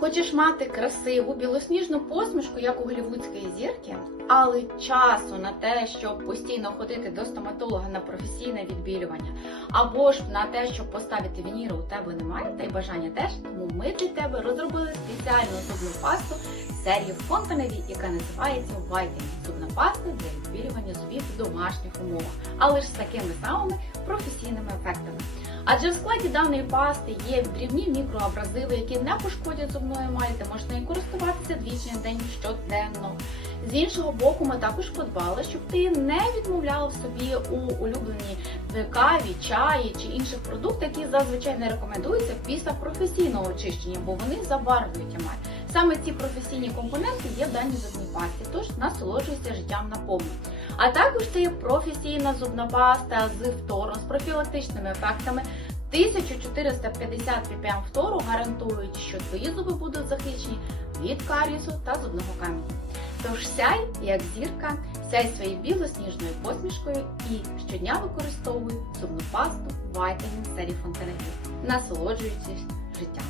Хочеш мати красиву білосніжну посмішку, як у голівудської зірки, але часу на те, щоб постійно ходити до стоматолога на професійне відбілювання, або ж на те, щоб поставити вініри, у тебе немає, та й бажання теж. Тому ми для тебе розробили спеціальну зубну пасту серії Фонтаневі, яка називається Whitening. Зубна паста для відбілювання зубів в домашніх умовах, але ж з такими самими професійними ефектами. Адже в складі даної пасти є дрібні мікроабразиви, які не пошкодять зубної емалі, можна нею користуватися двічі на день щоденно. З іншого боку, ми також подбали, щоб ти не відмовляла собі у улюбленій каві, чаї чи інших продуктах, які зазвичай не рекомендуються після професійного очищення, бо вони забарвлюють емаль. Саме ці професійні компоненти є в даній зубній пасті, тож насолоджуйся життям наповну. А також це є професійна зубна паста з фтору з профілактичними ефектами. 1450 ppm фтору гарантують, що твої зуби будуть захищені від карісу та зубного каменю. Тож сяй, як зірка, сяй своєю білосніжною посмішкою і щодня використовуй зубну пасту Whitening серії Fontaine. Насолоджуючись життям.